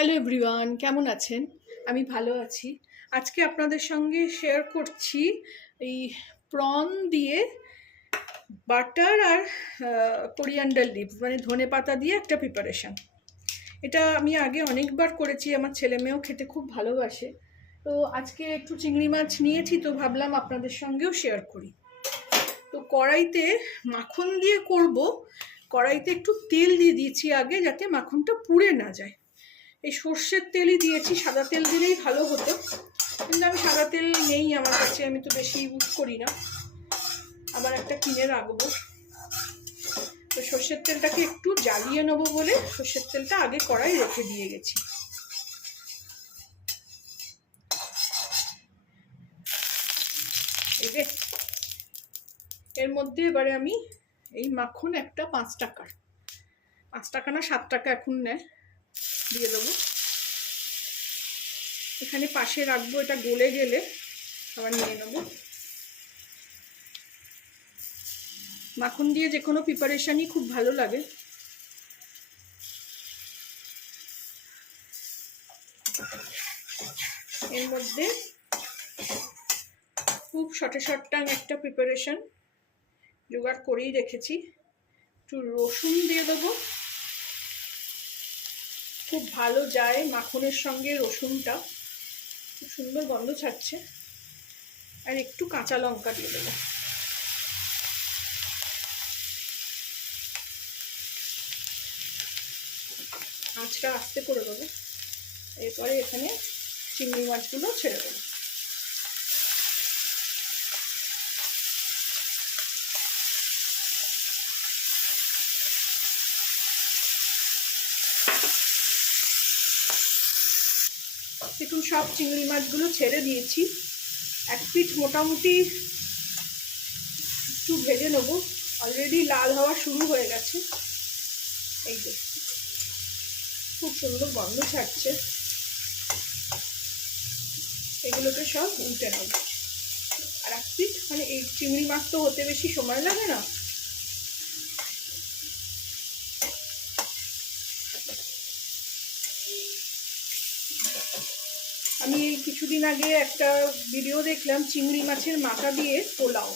Hello everyone, কেমন আছেন? আমি ভালো আছি। আজকে আপনাদের সঙ্গে শেয়ার করছি এই প্রন দিয়ে বাটার আর কোরিয়ান্ডার লিভস মানে ধনেপাতা দিয়ে একটা প্রিপারেশন। এটা আমি আগে অনেকবার করেছি, আমার ছেলে মেয়েও খেতে খুব ভালোবাসে। তো আজকে একটু চিংড়ি মাছ নিয়েছি, তো ভাবলাম আপনাদের সঙ্গেও শেয়ার করি। তো কড়াইতে মাখন দিয়ে করব। কড়াইতে একটু তেল দিয়ে দিয়েছি আগে, যাতে মাখনটা পুড়ে না যায়। এই সর্ষের তেলই দিয়েছি, সাদা তেল দিলেই ভালো হতো, কিন্তু আমি সাদা তেল নেই আমার কাছে, আমি তো বেশি ইউজ করি না, আবার একটা কিনে রাখবো। তো সর্ষের তেলটাকে একটু জ্বালিয়ে নেবো বলে সর্ষের তেলটা আগে কড়াই রেখে দিয়ে গেছি। এই যে এর মধ্যে এবারে আমি এই মাখন একটা 5 টাকার, 5 টাকা না 7 টাকা এখন নেয়, দিয়ে দেবো। এখানে পাশে রাখবো, এটা গলে গেলে আবার নিয়ে নেবো। মাখন দিয়ে যে কোনো প্রিপারেশনই খুব ভালো লাগে। এর মধ্যে খুব শর্টাং একটা প্রিপারেশন জোগাড় করেই রেখেছি। একটু রসুন দিয়ে দেবো, খুব ভালো যায় মাখনের সঙ্গে রসুনটা, খুব সুন্দর গন্ধ ছাড়ছে। আর একটু কাঁচা লঙ্কা দিয়ে দেবো। আঁচটা আস্তে করে দেবো। এরপরে এখানে চিংড়ি মাছগুলো ছেড়ে দেবো। দেখুন, সব চিংড়ি মাছগুলো ছেড়ে দিয়েছি। এক পিঠ মোটামুটি একটু ভেজে নেবো, অলরেডি লাল হওয়া শুরু হয়ে গেছে। এই যে খুব সুন্দর গন্ধ ছাড়ছে। এগুলোকে সব উল্টে নেব। আর এক পিঠ, মানে এই চিংড়ি মাছ তো হতে বেশি সময় লাগে না। আমি কিছুদিন আগে একটা ভিডিও দেখলাম চিংড়ি মাছের মাথা দিয়ে পোলাও,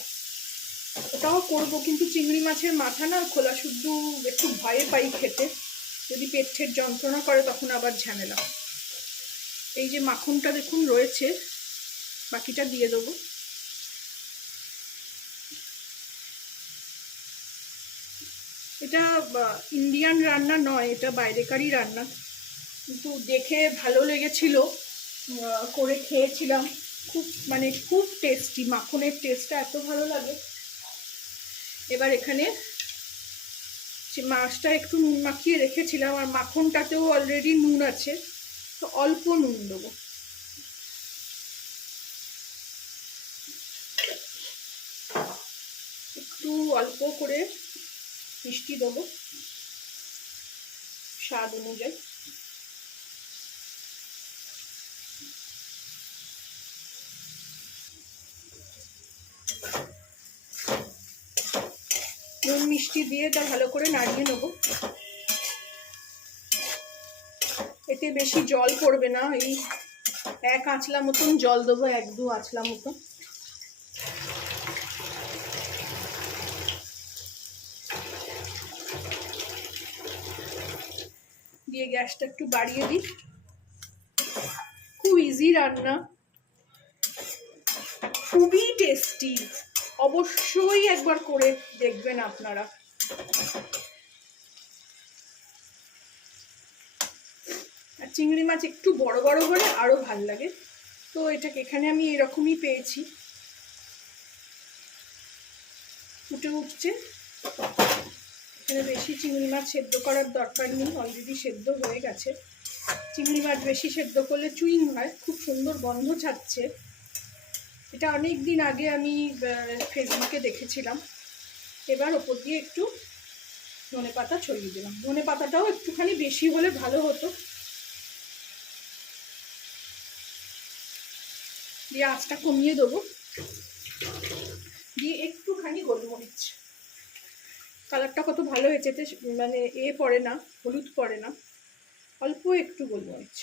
ওটাও করবো, কিন্তু চিংড়ি মাছের মাথা না খোলা শুদ্ধ একটু ভয়ে পাই খেতে, যদি পেটের যন্ত্রণা করে তখন আবার ঝামেলা। এই যে মাখনটা দেখুন রয়েছে, বাকিটা দিয়ে দেবো। এটা ইন্ডিয়ান রান্না নয়, এটা বাইরেকারই রান্না, কিন্তু দেখে ভালো লেগেছিল, করে খেয়েছিলাম। খুব টেস্টি, মাখনের টেস্টটা এত ভালো লাগে। এবার এখানে মাছটা একটু নুন মাখিয়ে রেখেছিলাম, আর মাখনটাতেও অলরেডি নুন আছে, তো অল্প নুন দেবো। একটু অল্প করে মিষ্টি দেবো স্বাদ অনুযায়ী। নুন মিষ্টি দিয়ে এটা ভালো করে নাড়িয়ে নেবো। এতে বেশি জল পড়বে না, এই 1 আঁচলা মতন জল দেবো, 1-2 আঁচলা মতন। দিয়ে গ্যাসটা একটু বাড়িয়ে দিই। খুব ইজি রান্না, খুবই টেস্টি, অবশ্যই একবার করে দেখবেন আপনারা। আর চিংড়ি মাছ একটু বড় বড় হলে আরো ভাল লাগে। তো এটাকে এখানে আমি এরকমই পেয়েছি, ফুটে উঠছে। এখানে বেশি চিংড়ি মাছ সেদ্ধ করার দরকার নেই, অলরেডি সেদ্ধ হয়ে গেছে। চিংড়ি মাছ বেশি সেদ্ধ করলে চুইং হয়, খুব সুন্দর গন্ধ ছাড়ছে। এটা অনেক দিন আগে আমি ফেসবুকে দেখেছিলাম। এবার ওপর দিয়ে একটু ধনেপাতা ছড়িয়ে দিলাম। ধনেপাতাটাও একটুখানি বেশি হলে ভালো হতো। দিয়ে আঁচটা কমিয়ে দেবো, দিয়ে একটুখানি গোলমরিচ, কালারটা কত ভালো হয়েছে, মানে পড়ে না, হলুদ পড়ে না। অল্প একটু গোলমরিচ।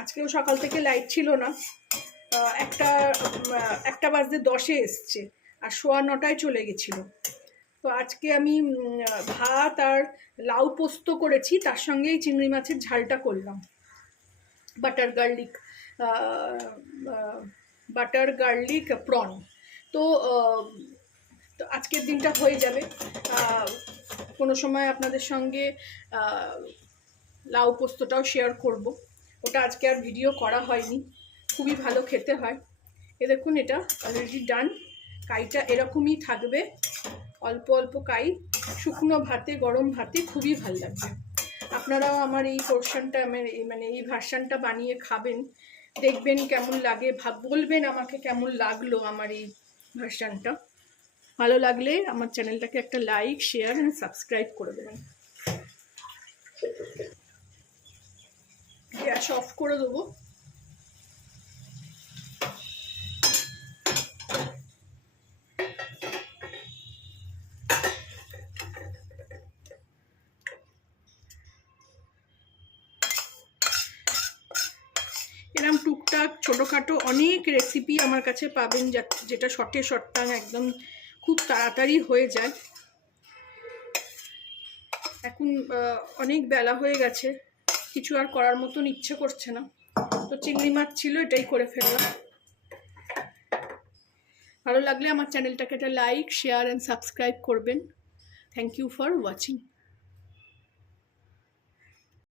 আজকেও সকাল থেকে লাইট ছিল না, একটা বাজতে 10-এ এসছে আর 9:15 চলে গেছিল। তো আজকে আমি ভাত আর লাউ পোস্ত করেছি, তার সঙ্গেই চিংড়ি মাছের ঝালটা করলাম, বাটার গার্লিক প্রন। তো আজকের দিনটা হয়ে যাবে। কোনো সময় আপনাদের সঙ্গে লাউ পোস্তটাও শেয়ার করব, ওটা আজকে আর ভিডিও করা হয়নি। খুবই ভালো খেতে হয়। এ দেখুন, এটা অলরেডি ডান। কাইটা এরকমই থাকবে, অল্প অল্প কাই, শুকনো ভাতে, গরম ভাতে খুবই ভালো লাগবে। আপনারাও আমার এই পোর্শনটা, মানে এই ভার্সানটা বানিয়ে খাবেন, দেখবেন কেমন লাগে, বলবেন আমাকে কেমন লাগলো আমার এই ভার্সানটা। ভালো লাগলে আমার চ্যানেলটাকে একটা লাইক, শেয়ার এন্ড সাবস্ক্রাইব করে দেবেন। গ্যাস অফ করে দেবো। এরকম টুকটাক ছোটোখাটো অনেক রেসিপি আমার কাছে পাবেন, যেটা শর্টে শর্টটাং একদম খুব তাড়াতাড়ি হয়ে যায়। এখন অনেক বেলা হয়ে গেছে, কিছু আর করার মতন ইচ্ছে করছে না, তো চিংড়ি মাছ ছিল, এটাই করে ফেললাম। ভালো লাগলে আমার চ্যানেলটাকে একটা লাইক, শেয়ার অ্যান্ড সাবস্ক্রাইব করবেন। Thank you for watching.